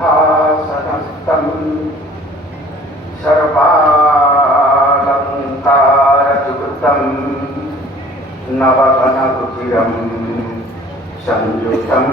सिंहासनस्थं सर्वालङ्कारयुक्तं नवघनरुचिरं संयुतं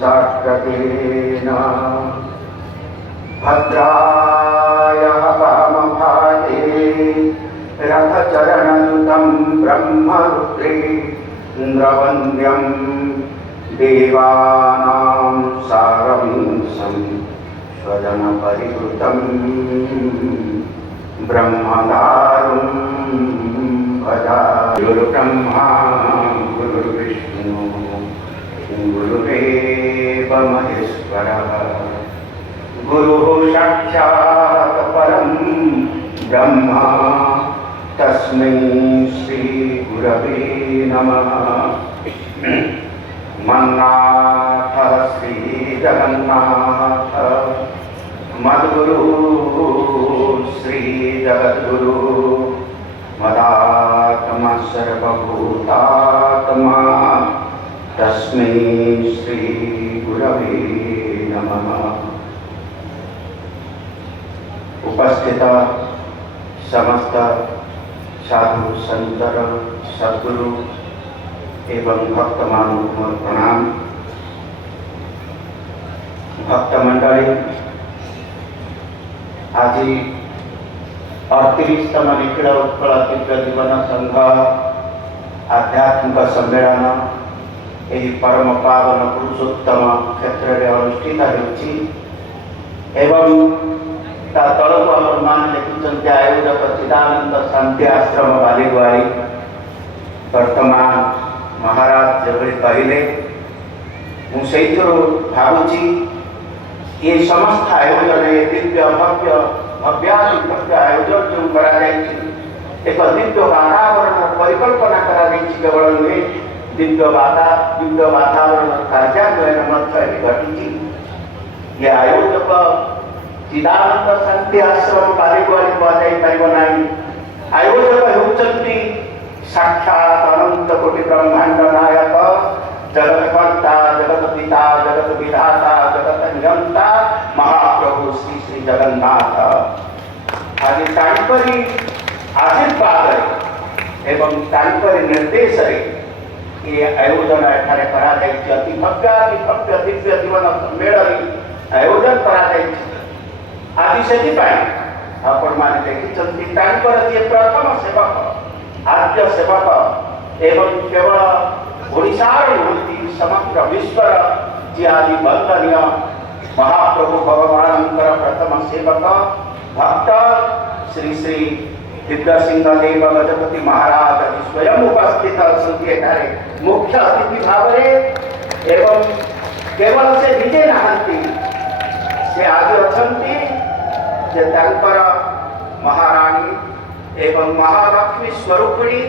चाक्रकेन भद्राय वामभागे रथचरणयुतं ब्रह्मरुद्रेन्द्रवन्द्यं देवानां सारमीशं स्वजनपरिवृतं ब्रह्मदारुं भजा। गुरुब्रह्मा गुरुर्विष्णु गुरुरेव महेश्वरः गुरुः साक्षात् परं ब्रह्म तस्मै श्री गुरवे नमः। मन्नाथ श्री जगन्नाथ मद्गुरु श्री जगद्गुरु मदात्मा सर्वभूतात्मा तस्मै श्री गुरवे नमः। उपस्थित समस्त साधु संतर सद्गुरु एवं भक्तमान प्रणाम। भक्त मंडली आज 38तम निखिल उत्कल दिव्य जीवन संघ आध्यात्मिक सम्मेलन यही परम पावन पुरुषोत्तम क्षेत्र में अनुष्ठित होती एवं ता तलक मान लिखुंट आयोजक चिदानंद शांति आश्रम बालीगुआरी वर्तमान महाराज जो कहले मुझे भावुची ये समस्त आयोजन दिव्य भव्य भव्याति भव्य आयोजन जो करा एक दिव्य वातावरण परिकल्पना करा केवल नुहे दिव्य वातावरण कार्यान्वयन घटी। ये आयोजक चिदानंद शांति आश्रम बालीगुआरी कहना आयोजक होती साक्षात अनंत कोटि ब्रह्मांड नायक जगतकर्ता जगत पिता जगत विधाता जगत नियंता महाप्रभु श्री श्री जगन्नाथ आज तांकरी आशीर्वाद एवं तांकरी निर्देश ये आयोजन एठारे करा अति भव्य दिव्य जीवन सम्मेलन आयोजन करा आज से आपण मैंने देखी प्रथम सेवक आद्य सेवक एवं केवल ओडिशार नुहति समग्र विश्वर जी आदि वंदनीय महाप्रभु भगवान प्रथम सेवक भक्त श्री श्री दिव्य सिंह देव गजपति महाराज स्वयं उपस्थित मुख्य अतिथि भाव एवं केवल से निजे नहांती से आज अच्छी महाराणी एवं महालक्ष्मी स्वरूपिणी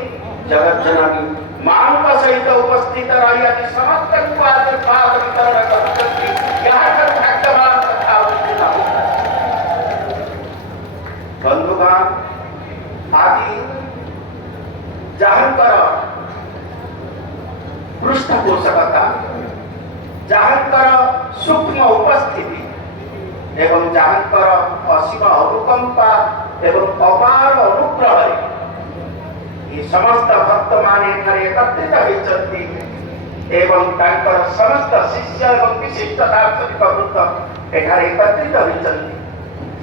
जगत जननी मां सहित उपस्थित रही अति समस्त आशीर्वाद वितरण करती भाग्यवान तथा बंधुगण आज जहांकर पृष्ठपोषकता जहांकर सूक्ष्म उपस्थिति एवं जहांकर असीम अनुकंपा एवं अपार अनुग्रह ये समस्त भक्त माने एकत्रित होती एवं समस्त शिष्य एवं विशिष्ट दार्शनिक वृत्त एठारे एकत्रित होती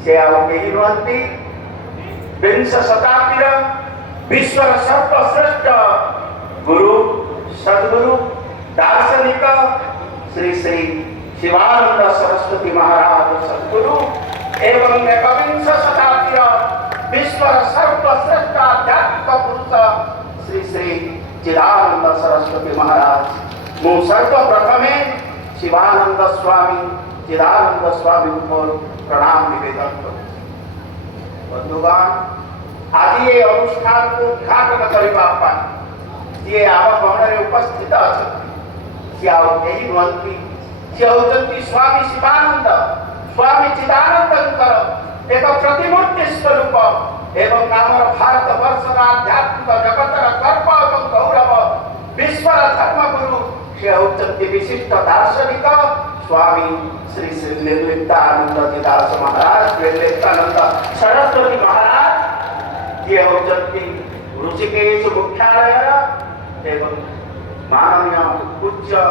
से कहीं नुहति विंश शताब्दी विश्वर सर्वश्रेष्ठ गुरु सद्गुरु दार्शनिक श्री श्री शिवानंद सरस्वती महाराज सद्गुरु एवं एकविंश शताब्दी विश्वर सर्वश्रेष्ठ आध्यात्मिक पुरुष श्री श्री चिदानंद सरस्वती महाराज मु सर्वप्रथमे शिवानंद स्वामी चिदानंद स्वामी को प्रणाम निवेदन करूँ। बंधुगण आज ये अनुष्ठान को उद्घाटन करने जी आम भवन उपस्थित अच्छा नुहति सी होती स्वामी शिवानंद स्वामी चिदानंद एक प्रतिमूर्ति स्वरूप एवं आमर भारत वर्ष आध्यात्मिक जगतर गर्व और गौरव विश्वर धर्मगुरु से होती विशिष्ट दार्शनिक स्वामी श्री श्री निर्लिप्तानंद दास महाराज निर्लिप्तानंद सरस्वती महाराज ये होती ऋषिकेश मुख्यालय एवं माननीय पूज्य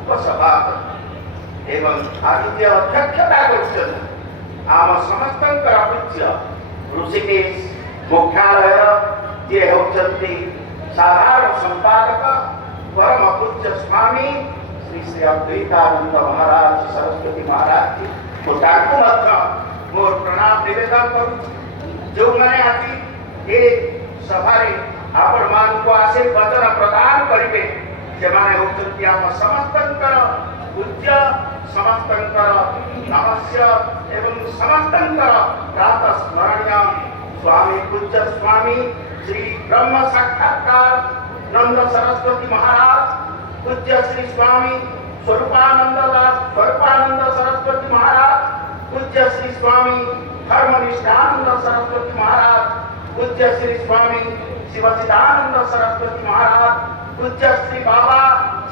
उपसभापति एवं आदित्य अध्यक्षता कर आम समस्त पूज्य ऋषिकेश मुख्यालय ये होती साधारण संपादक परम पूज्य स्वामी श्री श्री अद्वैतानंद महाराज सरस्वती महाराज जी मोर प्रणाम निवेदन करूँ जो मैंने आज ये सभा आपण मान को आसे वचन प्रदान करेंगे से होती आम समस्त पूज्य समस्त नमस्य एवं समस्त प्रातः स्मरणीय स्वामी पूज्य स्वामी श्री ब्रह्म साक्षात्कार नंद सरस्वती महाराज पूज्य श्री स्वामी स्वरूपानंद सरस्वती महाराज पूज्य श्री स्वामी धर्मनिष्ठानंद सरस्वती महाराज पूज्य श्री स्वामी शिवचिदानंद सरस्वती महाराज पूज्य श्री बाबा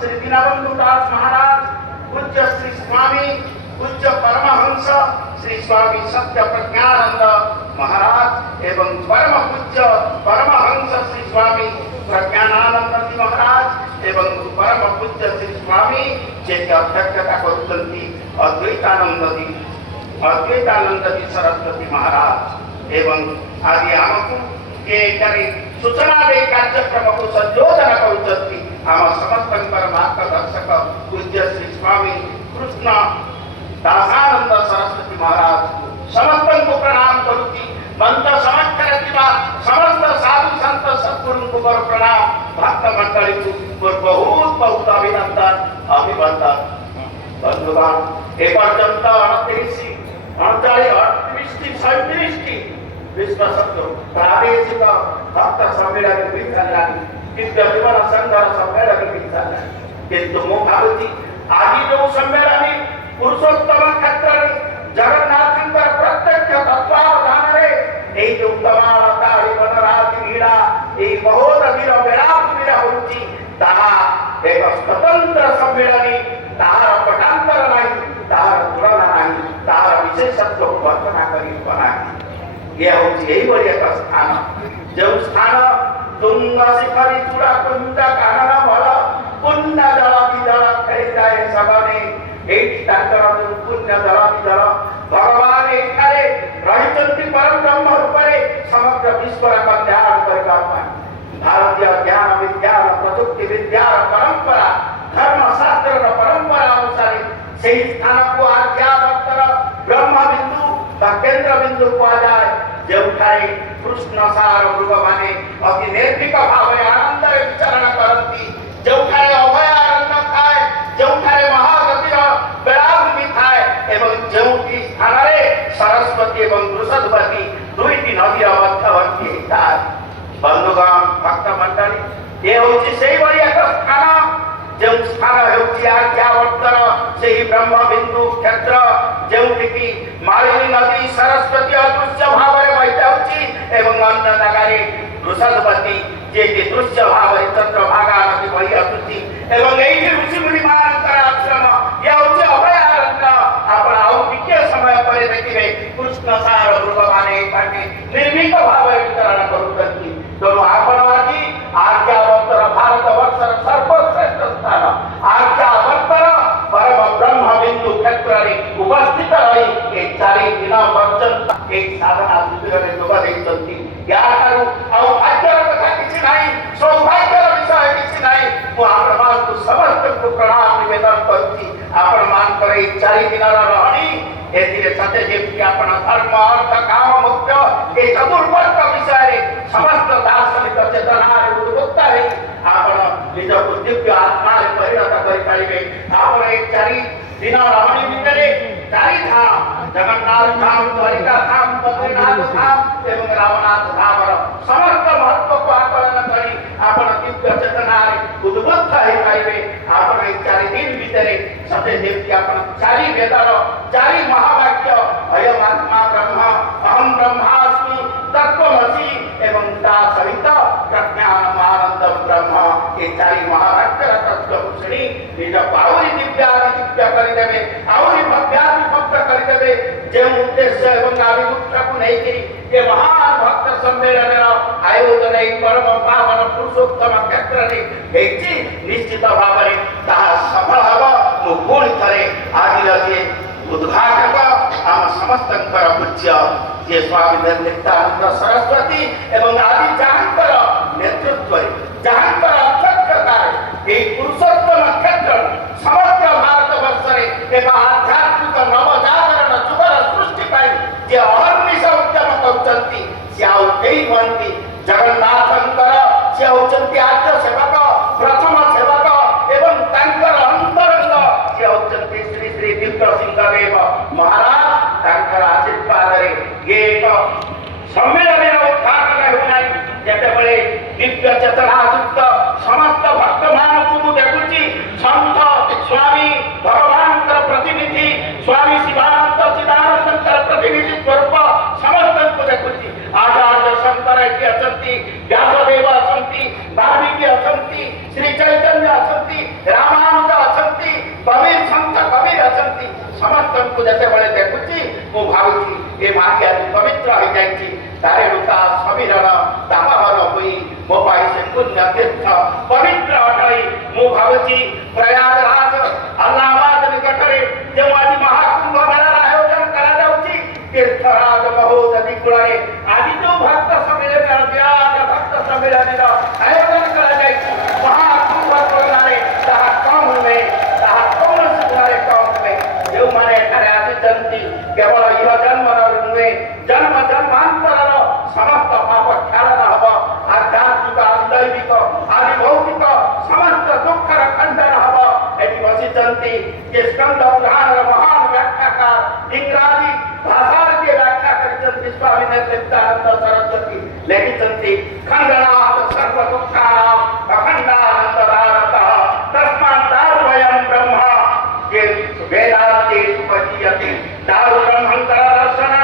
श्री दीनबंधु दास महाराज पूज्य श्री स्वामी पूज्य परमहंस श्री स्वामी सत्य प्रज्ञानंद महाराज एवं परम पूज्य परमहंस श्री स्वामी प्रज्ञानानंद जी महाराज एवं परम पूज्य श्री स्वामी जे अध्यक्षता करुछंती अद्वैतानंद जी सरस्वती महाराज एवं आदि आमको के सूचना दे कार्यक्रम को संयोजन करुछंती आम समस्त मार्गदर्शक पूज्य श्री स्वामी कृष्ण दासानंद सरस्वती महाराज समस्त को प्रणाम करुची मंत्र समाचार समस्त साधु संत सद्गुरु को प्रणाम भक्त मंडली को बहुत बहुत अभिनंदन बंधुगण ए पर्यंत 38 विश्व प्रादेशिक भक्त सम्मेलन दिव्य जीवन संघर सम्मेलन किंतु मु भावी आज जो सम्मेलन पुरुषोत्तम क्षेत्र जगन्नाथ प्रत्यक्ष तत्वावधान रे जो तमाम वनराज लीला महोदधीर बेलाभूमि होती एक स्वतंत्र सम्मेलन तार पटांतर नहीं तार तुलना नहीं तार विशेषत्व वर्णना करना ये हूँ एक स्थान जो स्थान तुंग शिखरी चूड़ा कुंज कानन भल पुण्य जल विजल खेताए सगने पुण्य जल विजल भगवान एठारे रहिचंती परम ब्रह्म रूपे समग्र विश्व कल्याण करबा भारतीय ज्ञान विज्ञान प्रजुक्ति विद्या परंपरा धर्म शास्त्र परंपरा अनुसार से स्थान को आज्ञावत्तर ब्रह्म बिंदु केंद्र बिंदु जाए जो कृष्ण सार मृग माने अति निर्भीक भाव आनंद विचरण करती जो अभयारण्य थाए जो महागतिर बेलाभूमि थाए एवं जो स्थान सरस्वती एवं वृषभवती दुईटी नदी मध्यवर्ती होता बंधुगण भक्त मंडली ये हूँ से एक स्थान जो स्थान होज्ञावर्तर से ब्रह्म बिंदु क्षेत्र जो मालिनी नदी सरस्वती अदृश्य भाव में बही एवं अन्य जगह वृषभवती जे कि दृश्य भाव चंद्रभागा नदी बही आसुची एवं यही ऋषि मुनि मानकर आश्रम यह हूँ अभयारण्य आप टिके समय पर देखिए कृष्ण सार मृग माने निर्भीक भाव वितरण करुछंती तेणु आपण आज आज्ञावर्तर भारत वर्षर सर्वश्रेष्ठ स्थान आज्ञावर्तर परम ब्रह्म बिंदु क्षेत्र में उपस्थित रही एक 4 दिन पर्यंत एक साधना शिविर में जोग देइछंती या आउ भाग्यर कथा किछि नाही सौभाग्यर विषय किछि नाही मु आपण मान को समस्त को प्रणाम निवेदन करछि आपण मान करे 4 दिन रहणी एथिरे सत्य जेति आपण धर्म अर्थ काम मोक्ष ए चतुर्वर्ग विषय समस्त दार्शनिक चेतना उद्भुक्त है आपण निज दिव्य आत्मा परिणत कर पाइबे आपण एक 4 दिन रहणी भितरे 4 धाम जगन्नाथ धाम द्वारिका धाम बद्रीनाथ धाम एवं रामनाथ धाम समस्त महत्व को आकलन करी आपण दिव्य चेतना उद्भुत है पाइबे आपण एक 4 दिन भितरे सत्य जेति आपण 4 वेदर 4 महावाक्य अयम आत्मा ब्रह्म अहम ब्रह्मास्मि तत्त्वमसि एवं ता सहित प्रज्ञानम आनंदम ब्रह्म ये 4 महावाक्य तत्व सुनी निज बाहुरी दिव्य कर देवे भव्याति भक्त କରିଦେବେ ଯେଉଁ ଉଦ୍ଦେଶ୍ୟ ଏବଂ ଆଭିମୁଖ୍ୟକୁ ନେଇକରି ଏ ମହାନ ଭକ୍ତ ସମ୍ମିଳନର ଆୟୋଜନ ଏହି ପରମ ପାବନ ପୁରୁଷୋତ୍ତମ କ୍ଷେତ୍ରରେ ହେଇଛି ନିଶ୍ଚିତ ଭାବରେ ତାହା ସଫଳ ହେବ। ମୁଁ ପୁଣି ଥରେ ଆଜିର ଯିଏ ଉଦ୍ଘାଟକ ଆମ ସମସ୍ତଙ୍କର ପୂଜ୍ୟ ଯିଏ ସ୍ୱାମୀ ନିତ୍ୟାନନ୍ଦ ସରସ୍ୱତୀ ଏବଂ ଆଜି ଯାହାଙ୍କର ନେତୃତ୍ୱରେ ଯାହାଙ୍କର ଅଧ୍ୟକ୍ଷତାରେ ଏହି ପୁରୁଷୋତ୍ତମ କ୍ଷେତ୍ର ସମଗ୍ର ଭାରତ ବର୍ଷରେ ଏକ ଆଧ୍ୟାତ୍ମିକ ନବଜାଗରଣ ଯୁଗର ସୃଷ୍ଟି ପାଇଁ ଯେ ଅହର୍ନିଶ ଉଦ୍ୟମ କରୁଛନ୍ତି ସେ ଆଉ କେହି ନୁହନ୍ତି ଜଗନ୍ନାଥଙ୍କର ସେ ହେଉଛନ୍ତି ଆଦ୍ୟ ସେବକ ପ୍ରଥମ ସେବକ ଏବଂ ତାଙ୍କର ଅନ୍ତରଙ୍ଗ ସେ ହେଉଛନ୍ତି ଶ୍ରୀ ଶ୍ରୀ ଦିବ୍ୟସିଂହଦେବ ମହାରାଜ। ତାଙ୍କର ଆଶୀର୍ବାଦରେ ଇଏ ଏକ ସମ୍ମିଳନୀର ଉଦ୍ଘାଟନ ହେଉନାହିଁ ଯେତେବେଳେ ଦିବ୍ୟ ଚେତନାଯୁକ୍ତ ସମସ୍ତ ଭକ୍ତମାନଙ୍କୁ ମୁଁ ଦେଖୁଛି ସନ୍ଥ ସ୍ୱାମୀ ଭଗବାନଙ୍କର ପ୍ରତିନିଧି ସ୍ୱାମୀ ଶିବାନନ୍ଦ ଚିଦାନନ୍ଦଙ୍କର ପ୍ରତିନିଧି ସ୍ୱରୂପ ସମସ୍ତଙ୍କୁ ଦେଖୁଛି। ଆଚାର୍ଯ୍ୟ ଶଙ୍କର ଏଠି ଅଛନ୍ତି, ବ୍ୟାସଦେବ ଅଛନ୍ତି, ବାଲ୍ମୀକି ଅଛନ୍ତି, ଶ୍ରୀ ଚୈତନ୍ୟ ଅଛନ୍ତି, ରାମାନୁଜ ଅଛନ୍ତି, କବିର ସନ୍ଥ କବିର ଅଛନ୍ତି। ସମସ୍ତଙ୍କୁ ଯେତେବେଳେ ଦେଖୁଛି ମୁଁ ଭାବୁଛି ଏ ମାଟି ଆଜି ପବିତ୍ର ହୋଇଯାଇଛି। ତାରେଣୁକା ସମୀରଣ ତାମହର ହୋଇ ମୋ ପାଇଁ ସେ ପୁଣ୍ୟ ତୀର୍ଥ ପବିତ୍ର ଅଟଇ ମୁଁ ଭାବୁଛି ପ୍ରୟାଗରାଜ ଆହ୍ଲାବାଦ ନିକଟରେ ଯେଉଁ ଆଜି ମହାକୁମ୍ଭ ମେଳାର ଆୟୋଜନ କରାଯାଉଛି ତୀର୍ଥରାଜ ମହୋଦଧି କୂଳରେ ଆଜି ଯେଉଁ ଭକ୍ତ ସମ୍ମିଳନୀର ବିରାଟ ଭକ୍ତ ସମ୍ମିଳନୀର ଆୟୋଜନ କରାଯାଇଛି ମହାକୁମ୍ଭ ତୁଳନାରେ ତାହା କମ୍ ନୁହେଁ, ତାହା କୌଣସି ଗୁଣରେ କମ୍ ନୁହେଁ। ଯେଉଁମାନେ ଏଠାରେ ଆସିଛନ୍ତି କେବଳ ଇହ ଜନ୍ମର ନୁହେଁ ଜନ୍ମ ଜନ୍ମାନ୍ତରର ସମସ୍ତ ପାପ କ୍ଷାଳନ ହେବ। ଆଧ୍ୟାତ୍ମିକ ଆଦୈବିକ ଆଦି ଭୌତିକ ସମସ୍ତ ଦୁଃଖର ଖଣ୍ଡନ ହେବ। ଏଠି ବସିଛନ୍ତି ଯେ ସ୍କନ୍ଦ ପୁରାଣର ମହାନ ବ୍ୟାଖ୍ୟାକାର ଇଂରାଜୀ ଭାଷାରେ ଯିଏ ବ୍ୟାଖ୍ୟା କରିଛନ୍ତି ସ୍ୱାମୀ ନିତ୍ୟାନନ୍ଦ ସରସ୍ୱତୀ ଲେଖିଛନ୍ତି ଖଣ୍ଡନାଥ ସର୍ବ ଦୁଃଖାନାଂ ଅଖଣ୍ଡାନନ୍ଦରାରତଃ ତସ୍ମାତ୍ ଦାରୁଭୟଂ ବ୍ରହ୍ମ ଯେ ବେଦାନ୍ତେ ସୁପଜୀୟତେ ଦାରୁ ବ୍ରହ୍ମଙ୍କର ଦର୍ଶନ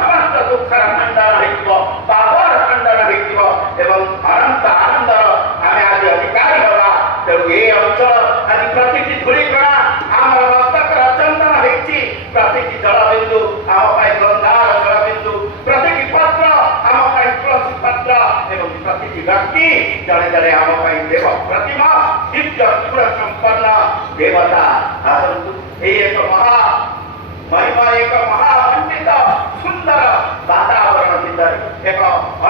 ସମସ୍ତ ଦୁଃଖର ଖଣ୍ଡନ ହୋଇଯିବ, ପାପର ଖଣ୍ଡନ ହୋଇଯିବ ଏବଂ ଅନନ୍ତ ଆନନ୍ଦର ଆମେ ଆଜି ଅଧିକାରୀ ହେବା। ତେଣୁ ଏ ଅଞ୍ଚଳ ଆଜି ପ୍ରତିଟି ଧୂଳିକଣା ଆମର ମସ୍ତକର ଚନ୍ଦନ ହେଇଛି, ପ୍ରତିଟି ଜଳବିନ୍ଦୁ ଆମ ପାଇଁ ଗନ୍ଧାର ଜଳବିନ୍ଦୁ, ପ୍ରତିଟି ପତ୍ର ଆମ ପାଇଁ ତୁଳସୀ ପତ୍ର ଏବଂ ପ୍ରତିଟି ବ୍ୟକ୍ତି ଜଣେ ଜଣେ ଆମ ପାଇଁ ଦେବ ପ୍ରତିମା ଦିବ୍ୟ ଗୁଣ ସମ୍ପନ୍ନ ଦେବତା। ଆସନ୍ତୁ ଏହି ଏକ ମହା ମହିମା ଏକ ମହାମଣ୍ଡିତ ସୁନ୍ଦର ବାତାବରଣ ଭିତରେ ଏକ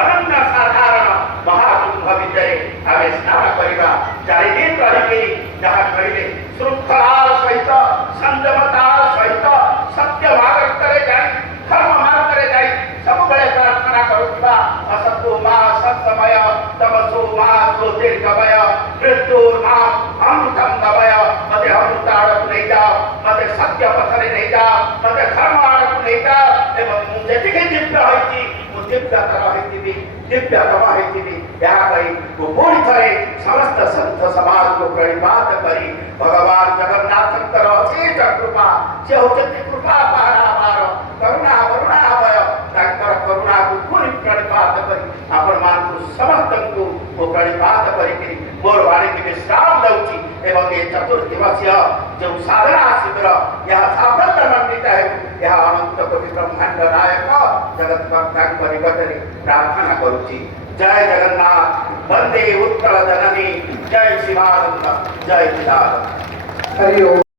ଅନନ୍ୟ ସାଧାରଣ ମହାକୁମ୍ଭ ଭିତରେ ଆମେ ସ୍ନାନ କରିବା। ଚାରିଦିନ ରହିକରି ଯାହା କହିଲେ ଶୃଙ୍ଖଳାର ସହିତ ସଂଯମତାର ସହିତ ସତ୍ୟ ମାର୍ଗରେ ଯାଇ ଧର୍ମ ମାର୍ଗରେ ଯାଇ ସବୁବେଳେ ପ୍ରାର୍ଥନା କରୁଥିବା ଅସତୁ ମା ସତ୍ୟମୟ ତମସୁ ମା ଜ୍ୟୋତିର୍ଗମୟ ମୃତ୍ୟୁର୍ମା ଅମୃତଂ ଗମୟ। ମତେ ଅମୃତ ଆଡ଼କୁ ନେଇଯାଅ, ମତେ ସତ୍ୟ ପଥରେ ନେଇଯାଅ, ମତେ ଧର୍ମ ଆଡ଼କୁ ନେଇଯାଅ ଏବଂ ମୁଁ ଯେତିକି ଦିବ୍ୟ ହୋଇଛି ମୁଁ ଦିବ୍ୟତର ହୋଇଥିବି, ଦିବ୍ୟତମ ହୋଇଥିବି। ଏହା କହି ମୁଁ ପୁଣି ଥରେ ସମସ୍ତ ସନ୍ଥ ସମାଜକୁ ପ୍ରଣିପାତ କରି ଭଗବାନ ଜଗନ୍ନାଥଙ୍କର ଅଶେଷ କୃପା ସେ ହେଉଛନ୍ତି କୃପା ପାରାବାର କରୁଣା କରୁଣାଭୟ ତାଙ୍କର କରୁଣାକୁ ପୁଣି ପ୍ରଣିପାତ କରି ଆପଣମାନଙ୍କୁ ସମସ୍ତଙ୍କୁ ମୁଁ ପ୍ରଣିପାତ କରିକିରି ମୋର ବାଣୀକି ବିଶ୍ରାମ ଦେଉଛି ଏବଂ ଏ ଚତୁର୍ଦିବସୀୟ ଯେଉଁ ସାଧନା ଶିବିର ଏହା ସାଫଲ୍ୟମଣ୍ଡିତ ହେଉ ଏହା ଅନନ୍ତ କୋଟି ବ୍ରହ୍ମାଣ୍ଡ ନାୟକ ଜଗତ୍କର୍ତ୍ତାଙ୍କ ନିକଟରେ ପ୍ରାର୍ଥନା କରୁଛି। जय जगन्नाथ, वंदे उत्कल जननी, जय शिवानंद, जय चिदानंद। हरि ओम।